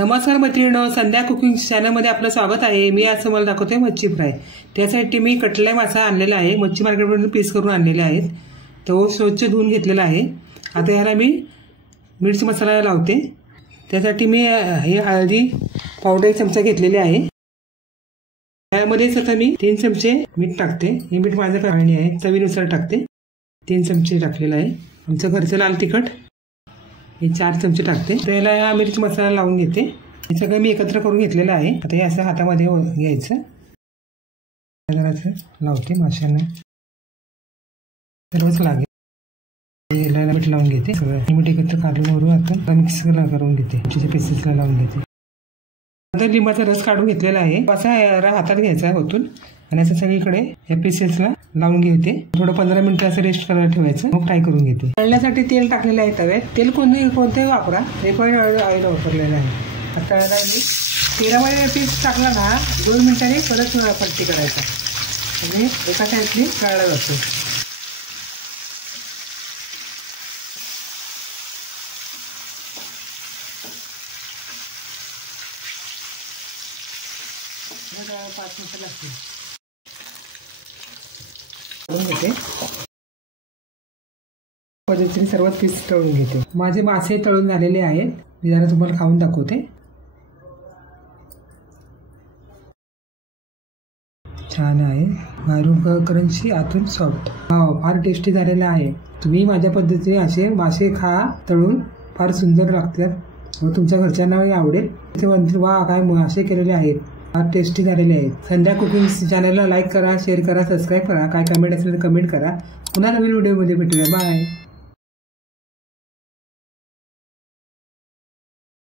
नमस्कार मैत्रिणींनो, संध्या कुकिंग चॅनलमध्ये आपलं स्वागत आहे। मी आज तुम्हाला दाखवते मच्छी फ्राय। त्यासाठी मी कटला मासा आणलेला आहे, मच्छी मार्केटमधून पीस करून आणलेले आहेत। तो स्वच्छ धुवून घेतलेला आहे। आता ह्याला मी मिरची मसाला लावते। त्यासाठी मी हे हळदी पावडर 1 चमचा घेतलेले आहे। यामध्येच आता मी 3 चमचे मीठ टाकते। हे मीठ माझ्या प्रमाणे आहे, चवीनुसार टाकते। 3 चमचे टाकलेला आहे। आमचं घरचं लाल तिखट हे 4 चमचे टाकते। त्याला हा मिरची मसाला लावून घेते। हे सगळं मी एकत्र करून घेतलेलं आहे। आता हे असं हातामध्ये घ्यायचं, जरासं लावते माशांना, सर्वच लागेल। याला मीठ लावून घेते। सगळं मीठ एकत्र काढून वरून आता मिक्स करून घेते। मच्छीच्या पीसेसला लावून घेते। आता लिंबाचा रस काढून घेतलेला आहे। असा हातात घ्यायचा होतून आणि असं सगळीकडे या पीसेसला लावून घेते। थोडं 15 मिनिटं असं रेस्ट करायला ठेवायचं, मग फ्राय करून घेते। तळण्यासाठी तेल टाकलेलं आहे तव्यात। तेल कोणते वापरा, रिफाईंड ऑइल वापरलेलं आहे। आता तेलामध्ये पीस टाकला ना 2 मिनिटांनी परत पलटी करायचा, म्हणजे एका साईडने तळला जातो। मग 5 मिनिटं लागतील। पद्धतीने सर्वात पीस तळून घेते। माझे मासे तळून झालेले आहेत। मी जरा तुम्हाला खाऊन दाखवते। छान आहे, बाहेरून क्रंची आतून सॉफ्ट। फार टेस्टी झालेला आहे। तुम्ही माझ्या पद्धतीने असे मासे खा, तळून फार सुंदर लागतात व तुमच्या घरच्यांनाही आवडेल। ते म्हणतील वा काय मासे केलेले आहेत, फार टेस्टी झालेले आहेत। संध्या कुकिंग चॅनलला लाईक करा, शेअर करा, सबस्क्राईब करा। काय कमेंट असेल तर कमेंट करा। पुन्हा नवीन व्हिडिओमध्ये भेटूया। बाय।